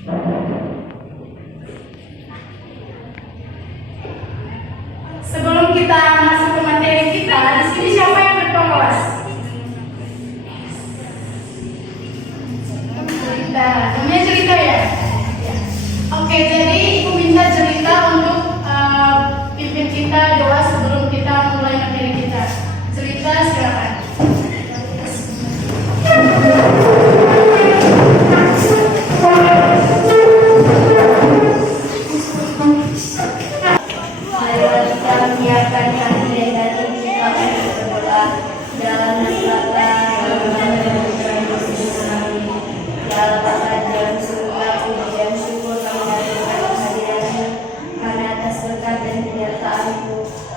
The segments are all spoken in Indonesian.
Sebelum kita masuk ke materi kita, di sini siapa yang berkelas? Cerita, namanya cerita ya? Oke, jadi Ibu minta cerita untuk pimpin kita doa sebelum kita mulai materi kita. Cerita silakan.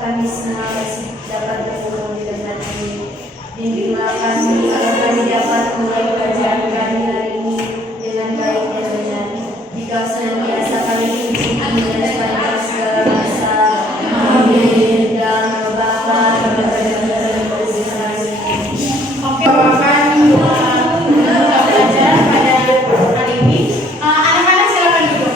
Kami semua masih dapat bertemu di depan ini. Bimbinglah kami agar kami dapat mulai pekerjaan kami hari ini dengan baik dan benar. Jika senantiasa kami puji dan sepanjang segala masa. Amin. Dan Bapa dan Oke, Bapak belajar pada hari ini. Anak-anak silakan duduk.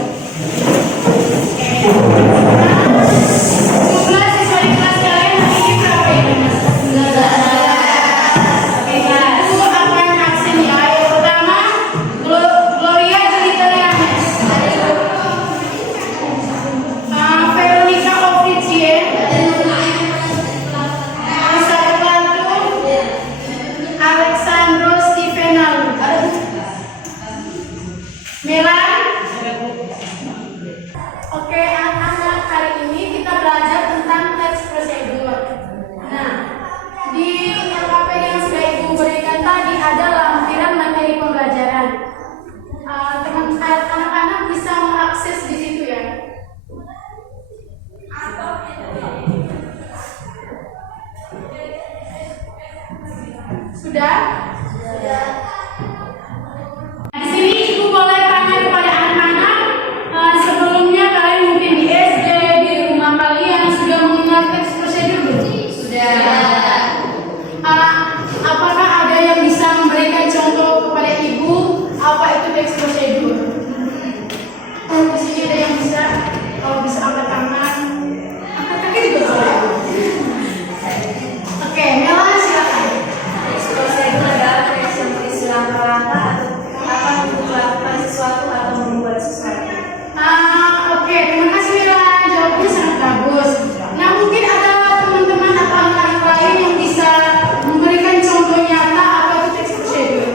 Oke, anak-anak, hari ini kita belajar tentang teks prosedur. Nah, di LKP yang sudah Ibu berikan tadi ada lampiran materi pembelajaran. Anak-anak bisa mengakses di situ ya. Sudah? Sudah. Di sini Ibu boleh tanya kepada anak-anak. Sebelumnya kalian mungkin di SD, di rumah kalian sudah mengenal teks prosedur belum? Sudah. Apakah ada yang bisa memberikan contoh kepada Ibu apa itu teks prosedur? Di sini ada yang bisa? Kalau bisa angkat tangan, angkat kaki juga boleh. Oke, Mela silakan. teks prosedur adalah teks yang berisi langkah-langkah atau kapan untuk melakukan sesuatu atau membuat sesuatu. Oke, terima kasih Mila, jawabnya sangat bagus. Nah, mungkin ada teman-teman atau anak-anak lain yang bisa memberikan contoh nyata apa itu teks prosedur.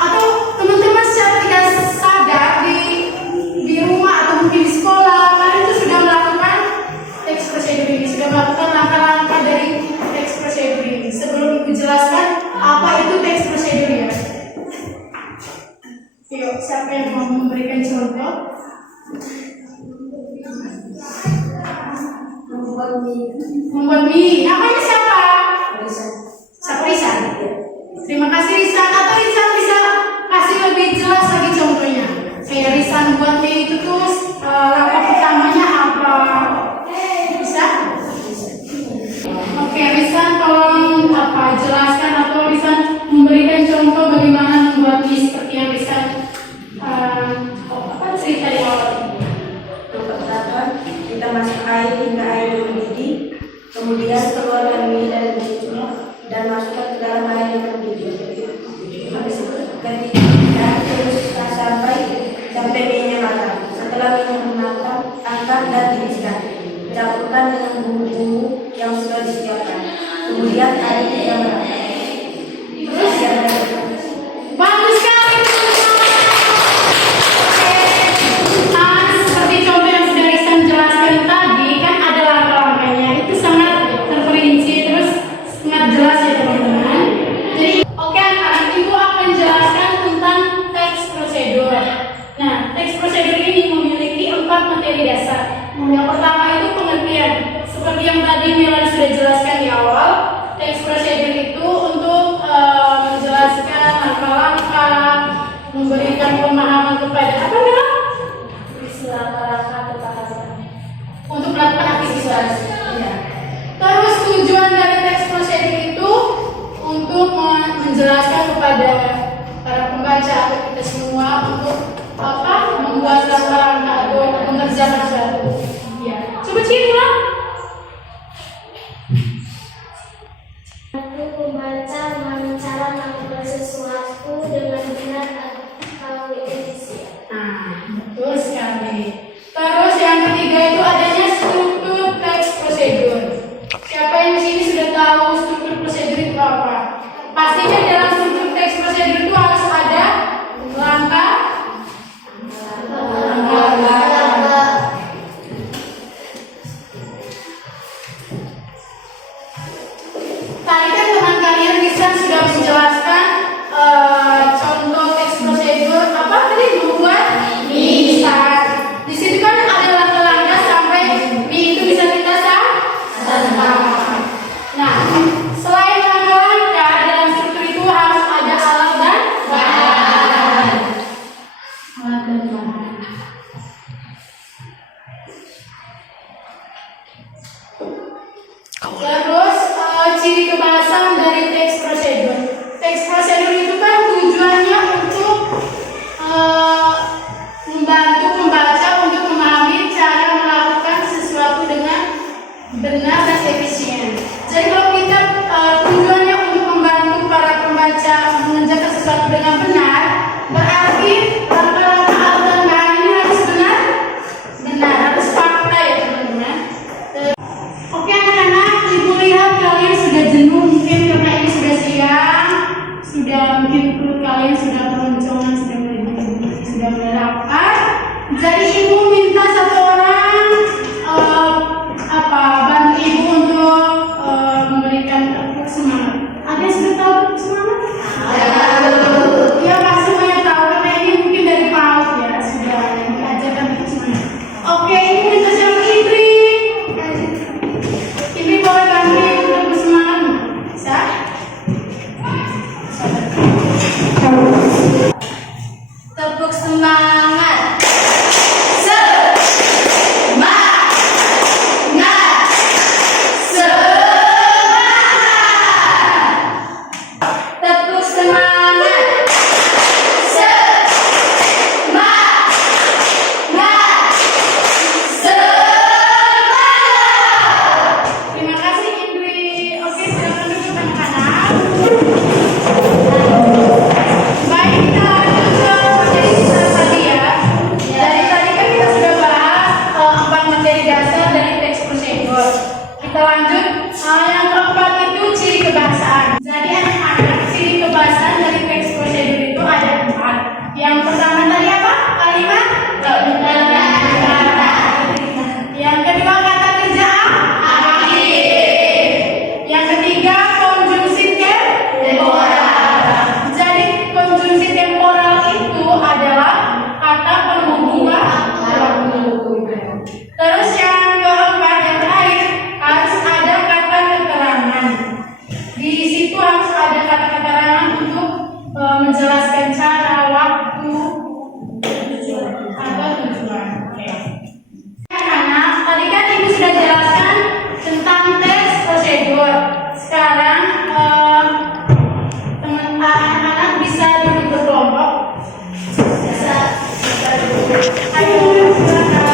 Atau teman-teman secara tidak sadar di rumah atau mungkin di sekolah, kalian itu sudah melakukan teks prosedur ini, sudah melakukan langkah-langkah dari teks prosedur ini. Sebelum Ibu jelaskan apa itu teks prosedur ya. Yuk, siapa yang mau memberikan contoh? Membuat mie. Namanya siapa? Siapa Risan? Terima kasih Risan. Atau Risan bisa kasih lebih jelas lagi contohnya. Kayak Risan buat mie itu tuh langkah pertamanya apa? Bisa? Oke, Risan tolong jelaskan atau Risan memberikan contoh bagaimana membuat mie seperti yang Risan cerita di awal. Yang pertama, kita masuk air hingga air mendidih, kemudian keluarkan mie dari mie dan masukkan ke dalam air yang mendidih. Habis itu ketika terus sampai mie-nya matang. Setelah mie matang, angkat dan tiriskan. Campurkan dengan bumbu-bumbu yang sudah disiapkan. Kemudian airnya yang matang. Terus yang Bagus sekali. Seperti contoh yang sudah Risan jelaskan tadi, kan ada langkah-langkahnya. Itu sangat terperinci, terus sangat jelas ya teman-teman. Jadi, oke anak-anak, Ibu akan jelaskan tentang teks prosedur. Nah, teks prosedur ini memiliki 4 materi dasar. Yang pertama itu pengertian. Seperti yang tadi Mila sudah jelaskan di awal, teks prosedur itu untuk menjelaskan langkah-langkah, memberikan pemahaman kepada apa Mila? langkah-langkah ketahanan. Untuk melakukan aktivitas. Ya. Terus tujuan dari teks prosedur itu untuk menjelaskan kepada para pembaca atau kita semua untuk apa? mengerjakan sesuatu. Ya, coba Ci ulang. Aku membaca cara melakukan sesuatu dengan benar atau efisien. Nah, betul sekali. Terus yang ketiga itu adanya struktur teks prosedur. Siapa yang di sini sudah tahu struktur prosedur itu apa? Pastinya dalam struktur teks prosedur itu harus ada langkah. Tadi kan teman kalian bisa sudah menjelaskan contoh teks prosedur apa tadi membuat mie instan. Di situ kan ada langkah-langkah sampai mie itu bisa kita santap. Nah, selain langkah-langkah dalam struktur itu harus ada alat dan bahan. Alat dan bahan. Terus ciri kebahasan dari teks prosedur. Teks prosedur itu kan tujuannya untuk membantu pembaca untuk memahami cara melakukan sesuatu dengan benar dan efisien. Jadi kalau kita tujuannya untuk membantu para pembaca mengerjakan sesuatu dengan benar, berarti langkah-langkah alat dan bahan ini harus benar, harus fakta ya teman-teman. Oke anak-anak, ibu lihat kalian sudah jenuh mungkin karena ini sudah siang, sudah mungkin perut kalian sudah keroncongan, sudah mulai lapar. Jadi ibu minta satu orang bantu ibu untuk memberikan tepuk semangat. Ada yang sudah tahu tepuk semangat? Ya pasti semuanya tahu karena ini mungkin dari PAUD ya sudah diajarkan tepuk semangat. Oke, ibu minta siapa Indri? Indri boleh bantu ibu tepuk semangat? Bisa? Tepuk semangat. Tepuk semangat. Terima kasih Indri. Oke, silakan duduk anak-anak. Baik, kita lanjut ke materi kita tadi ya. Dari tadi kan kita sudah bahas 4 materi dasar dari teks prosedur. Kita lanjut yang keempat itu ciri kebahasaan. Jadi anak-anak, ciri kebahasaan dari teks prosedur itu ada 4. Yang pertama tadi apa? Kalimat kata. Yang kedua kata kerja aktif. Yang ketiga konjungsi temporal. Jadi konjungsi temporal itu adalah kata penghubung waktu. Terus yang keempat yang terakhir harus ada kata keterangan. Di situ harus ada kata keterangan untuk menjelaskan cara, waktu, atau tujuan. Oke. Anak-anak, tadi kan ibu sudah jelaskan tentang teks prosedur. Sekarang anak-anak bisa duduk berkelompok. Bisa duduk. Ayo silakan.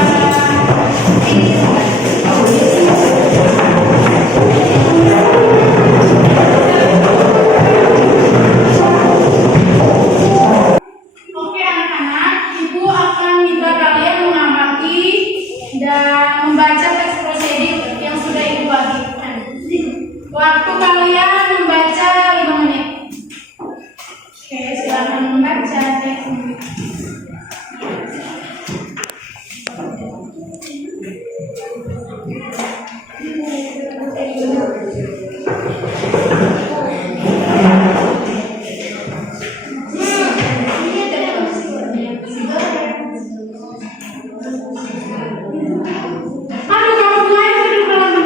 Oke anak-anak, ibu akan minta kalian mengamati dan membaca teks prosedur yang sudah ibu bagikan. Waktu kalian membaca 5 menit. Oke, silakan membaca teksnya. Aduh, kamu semuanya sudah berlalu.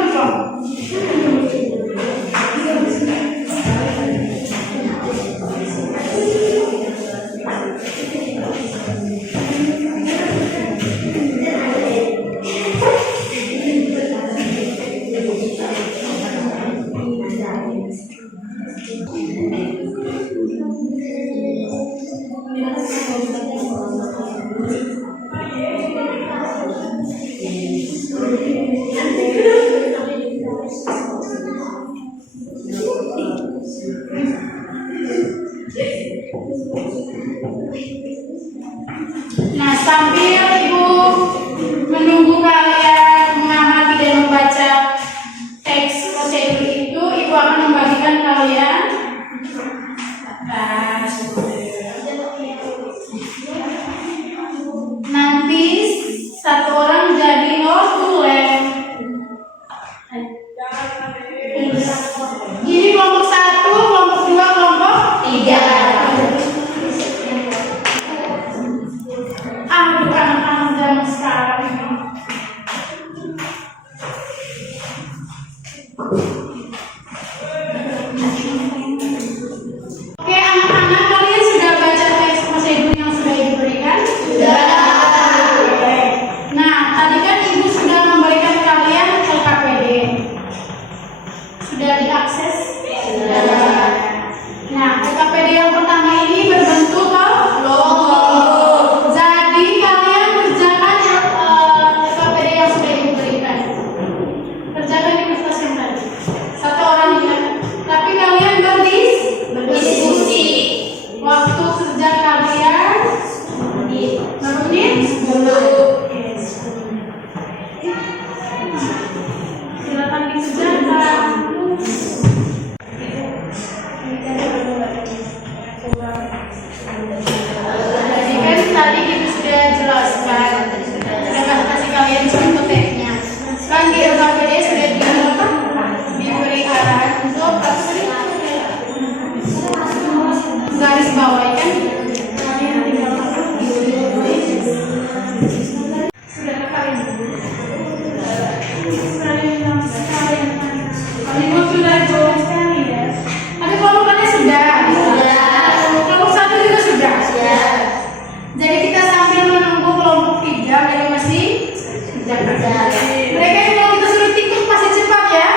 Mereka yang mau kita suruh tiktok pasti cepat ya.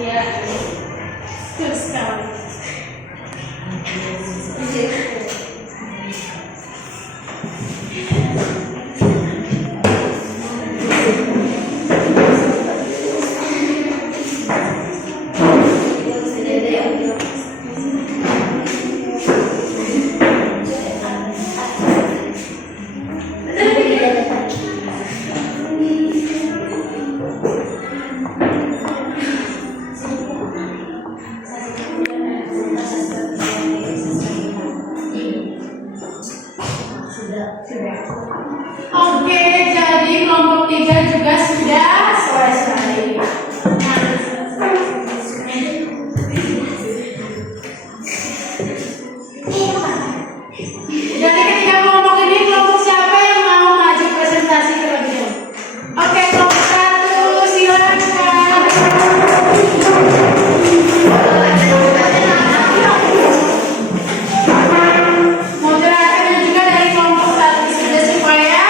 Iya. Terus sekali. Oke, jadi kelompok 3 juga sudah selesai. Jadi ketika kelompok ini, kelompok siapa yang mau maju presentasi terlebih dahulu? Oke, kelompok 1 silakan. Moderatornya juga dari kelompok 1 sudah supaya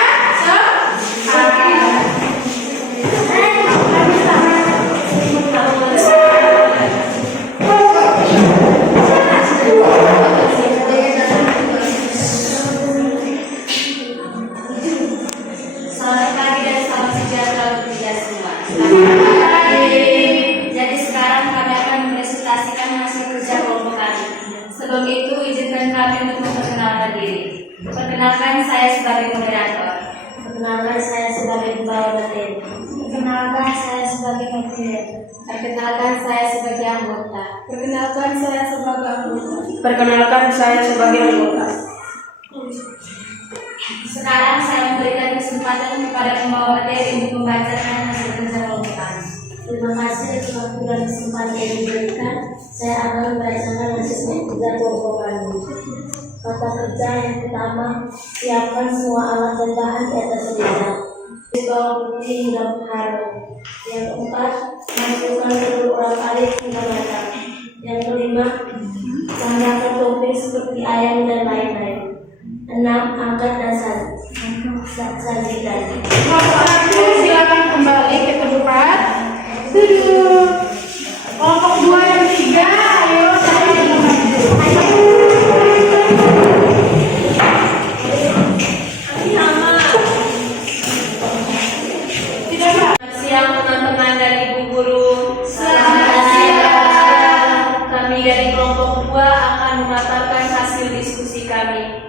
Selamat pagi dan salam sejahtera untuk kita semua. Jadi sekarang kami akan mempresentasikan hasil kerja kelompok kami. Sebelum itu izinkan kami untuk memperkenalkan diri. Perkenalkan, saya sebagai moderator. Perkenalkan, saya sebagai kepala materi. Perkenalkan, saya sebagai moderator. Perkenalkan, saya sebagai anggota. perkenalkan saya sebagai anggota. Perkenalkan saya sebagai anggota. Sekarang saya memberikan kesempatan kepada pembawa materi untuk membacakan hasil kerja kelompok kami. Terima kasih atas waktu dan kesempatan yang diberikan. Saya akan membacakan hasil kerja kelompok kami. Kata kerja yang pertama, siapkan semua alat dan bahan di atas meja. Bawang putih hingga harum. Yang keempat, masukkan telur ulang-alik hingga matang. Yang kelima, tambahkan topping seperti ayam dan lain-lain. 6. Angkat dan sajikan. Kelompok 1 silakan kembali ke tempat duduk. Kelompok 2 dan 3, ayo saya yang maju. Tidak Pak. Selamat siang teman-teman dan ibu guru. Selamat siang. Kami dari kelompok 2 akan memaparkan hasil diskusi kami.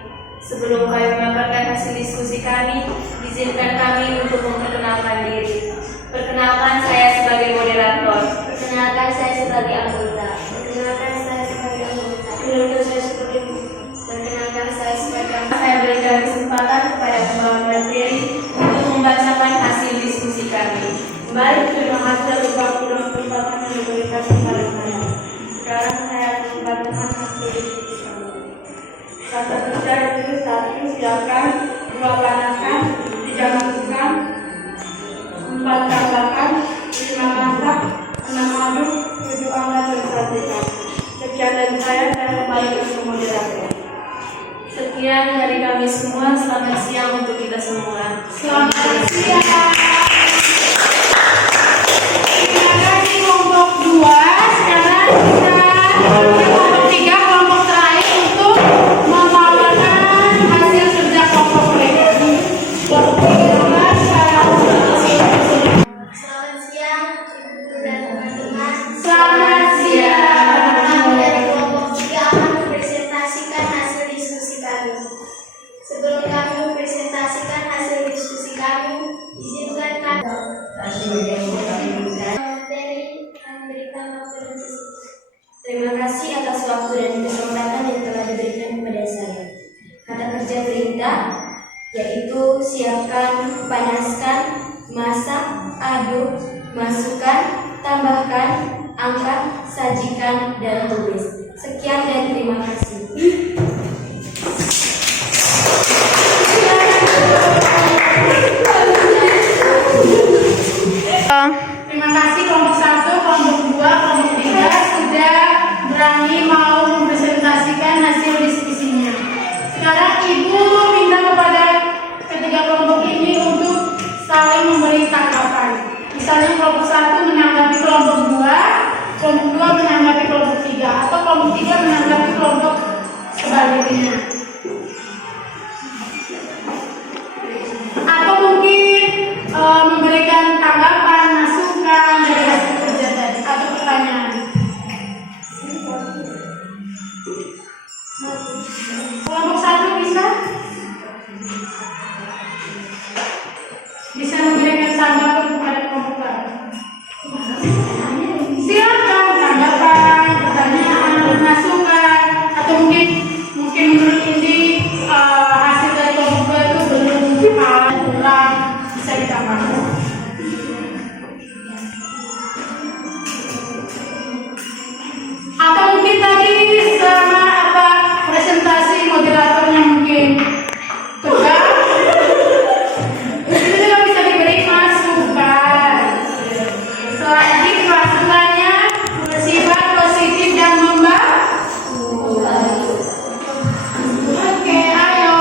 Sebelum kami memaparkan hasil diskusi kami, izinkan kami untuk memperkenalkan diri. Perkenalkan, saya sebagai moderator. Perkenalkan, saya sebagai anggota. Perkenalkan, saya sebagai anggota. Perkenalkan, saya sebagai Perkenalkan, saya sebagai anggota. Saya berikan kesempatan kepada pembawa materi untuk membacakan hasil diskusi kami. Baik, terima kasih atas waktu dan kesempatan yang diberikan kepada saya. Sekarang saya akan membacakan hasil diskusi kami. Kata kerja itu 1 siapkan, 2 panaskan, 3 masukkan, 4 tambahkan, 5 masak, 6 aduk, 7 angkat dan sajikan. Sekian dari saya kembali ke moderator. Sekian dari kami semua. Selamat siang untuk kita semua. Selamat siang. Terima kasih kelompok 2. Sekarang kita kelompok 3, kelompok terakhir untuk memaparkan hasil kerja kelompok mereka. Kelompok 3 sekarang. Selamat siang, ibu dan teman-teman. Selamat siang. Kami dari kelompok 3 akan mempresentasikan hasil diskusi kami. Sebelum kami mempresentasikan hasil diskusi kami, izinkan kami materi memberikan waktu dan kesempatan. Terima kasih atas waktu dan kesempatan yang telah diberikan kepada saya. Kata kerja perintah yaitu siapkan, panaskan, masak, aduk, masukkan, tambahkan, angkat, sajikan, dan tulis. Sekian dan terima kasih. Terima kasih kelompok 1, kelompok 2, kelompok 3 sudah berani mau mempresentasikan hasil diskusinya. Sekarang Ibu minta kepada ketiga kelompok ini untuk saling memberitakan kelompok 2 menanggapi kelompok 3 atau kelompok 3 menanggapi kelompok sebaliknya. Atau mungkin memberikan tanggapan, masukan dari hasil kerja tadi atau pertanyaan. Kelompok 1 bisa memberikan tanggapan kepada kelompok lain. Silakan tanggapan, pertanyaan, masukan, atau mungkin menurut ini hasil dari kelompok itu belum kurang, bisa ditambahkan. Atau mungkin tadi selama presentasi moderatornya mungkin tegak, itu juga bisa diberi masukan. Selagi masukannya bersifat positif dan membantu. Oke, ayo.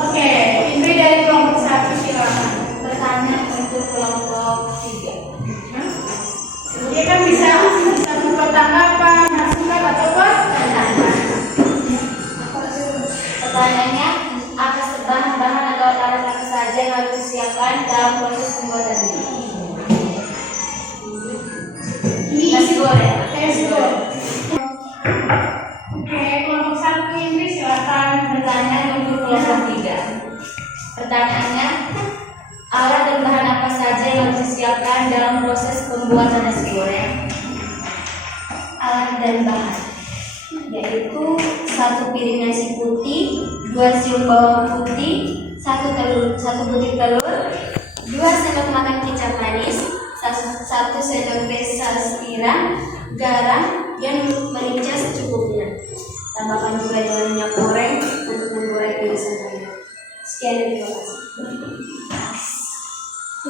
Oke, intri dari kelompok 1 silakan. Pertanyaan untuk kelompok 3. Dia kan bisa berupa tanggapan, masukan atau pertanyaan. Pertanyaannya, apa bahan-bahan atau alat apa saja yang harus disiapkan dalam proses pembuatan ini? Nasi goreng. Oke, kelompok 1 ini silakan. Pertanyaan untuk kelompok 3. Pertanyaannya, alat dan bahan apa saja yang harus disiapkan dalam proses pembuatan nasi goreng? Alat dan bahan yaitu 1 piring nasi putih, 2 siung bawang putih, 1 butir telur, 2 sendok makan kecap manis, 1 sendok teh saus tiram, garam, dan merica secukupnya. Tambahkan juga dengan minyak goreng untuk menggoreng irisan sayur. Sekian, terima kasih.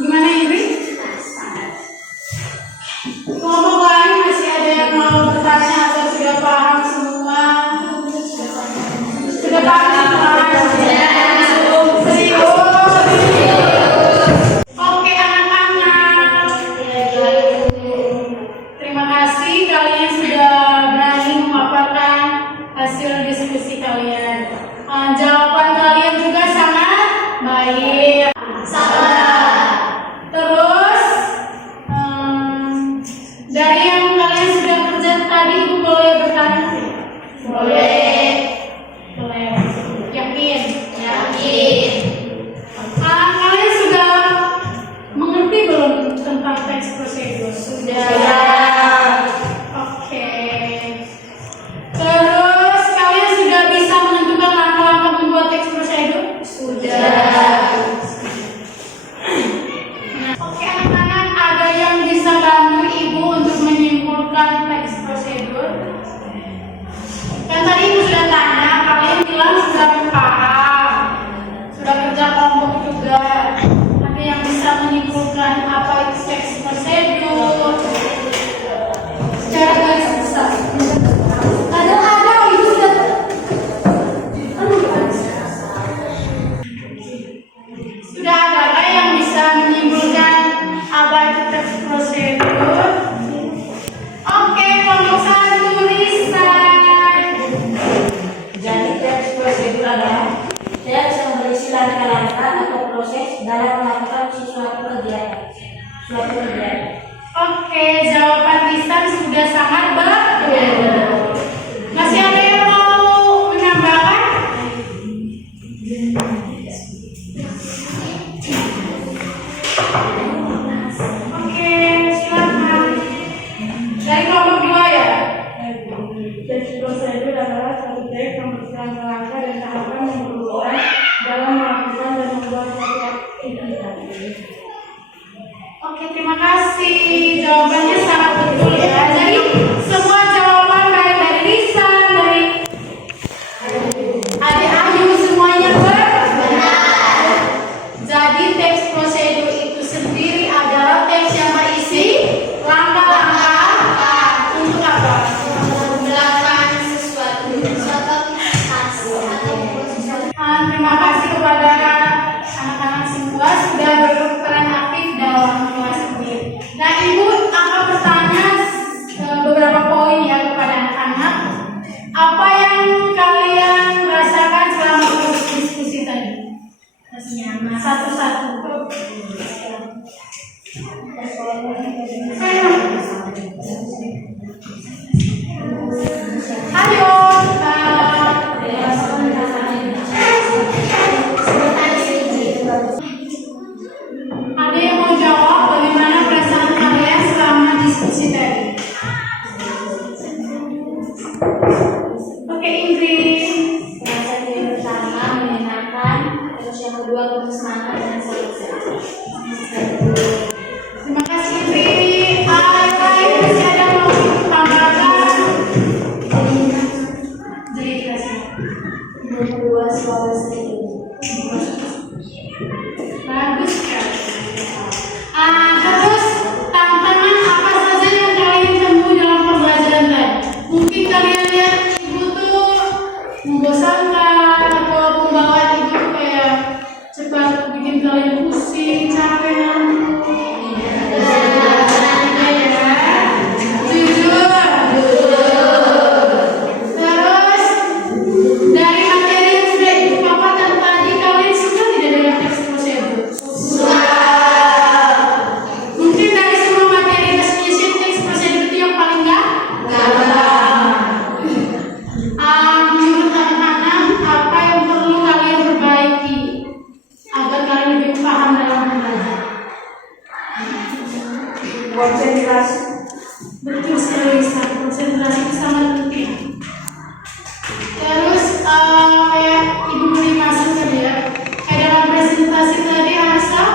Gimana Indri? Kelompok lain masih ada yang mau bertanya atau sudah paham semua? Sudah paham semua? Serius? Oke anak-anak, terima kasih kalian sudah berani memaparkan hasil diskusi kalian. Jawaban kalian juga sangat baik. Terus dari yang kalian sudah kerja tadi, Ibu boleh bertanya? Boleh. Yakin? Kalian sudah mengerti belum tentang teks prosedur? Sudah. Oke. Terus kalian sudah bisa menentukan langkah-langkah membuat teks prosedur? Sudah. Oke anak-anak, ada yang bisa bantu Ibu untuk menyimpulkan teks prosedur? Kan tadi Ibu sudah tanya, kalian bilang sudah paham, sudah kerja kelompok juga. Ada yang bisa menyimpulkan apa itu teks prosedur secara garis besar? Ada Ibu sudah. Sudah ada yang bisa menyimpulkan apa itu teks prosedur? Oke, kelompok 1 Risan. Jadi teks prosedur adalah saya bisa berisi langkah-langkah atau proses dalam melakukan suatu kegiatan. Oke, jawaban Risan sudah sangat betul. Masih ada yang mau menambahkan? Oke, silakan. Dari kelompok 2 ya? Teks prosedur adalah satu teks yang berisi langkah dan tahapan yang diperlukan dalam melakukan dan membuat suatu aktivitas. Oke, terima kasih. Jawabannya sangat betul ya. Jadi semua jawaban baik dari Risan, dari Adik Ayu semuanya benar. Jadi teks prosedur itu sendiri adalah teks yang berisi langkah-langkah untuk apa? Melakukan sesuatu aktivitas. konsentrasi itu sangat penting. Terus kayak Ibu beri masuk tadi ya, kayak dalam presentasi tadi harusnya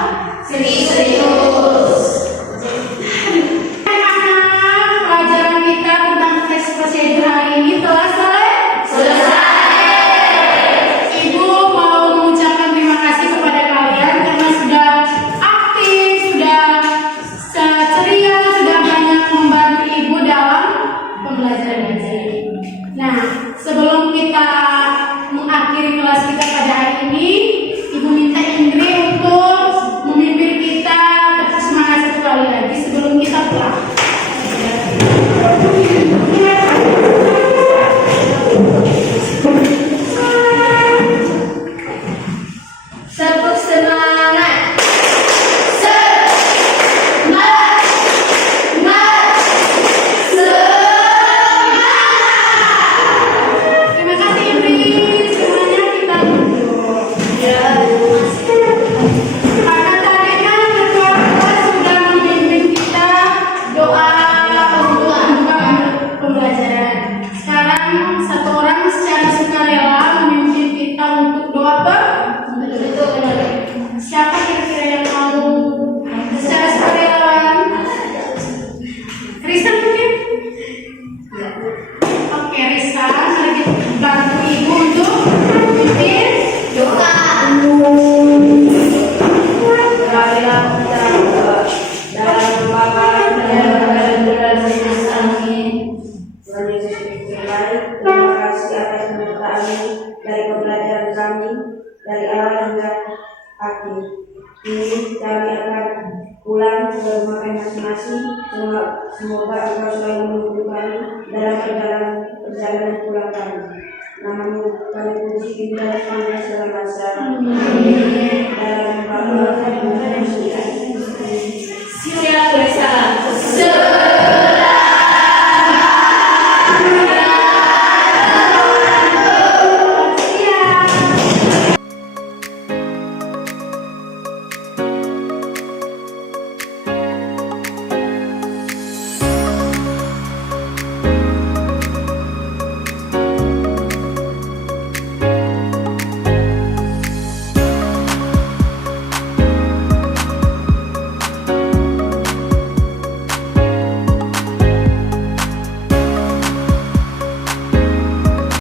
serius. Anak-anak, pelajaran kita tentang tes prosedur hari ini telah selesai. Ibu mau mengucapkan terima kasih kepada kalian karena sudah aktif, sudah ceria, sudah banyak membantu Ibu dalam pembelajaran ini. Nah, sebelum kita mengakhiri kelas kita pada hari ini, Ibu minta Indri untuk memimpin kita tetap semangat satu kali lagi sebelum kita pulang. Tepuk semangat. Terima kasih Indri. Semuanya kita duduk. Karena tadi kan ketua kelas sudah memimpin kita doa untuk membuka pembelajaran. Sekarang satu orang secara sukarela memimpin kita untuk doa apa? Siapa kira-kira yang mau secara sukarela? Risa mungkin? Oke, Risa, mari kita bantu Ibu untuk memimpin doa. Tuhan Yesus Kristus baik, terima kasih atas penyertaan dari pembelajaran kami dari awal hingga akhir. Kini kami akan pulang ke rumah kami masing-masing. Semoga Engkau selalu menunggu kami dalam perjalanan pulang kami. Namamu kami puji, indah,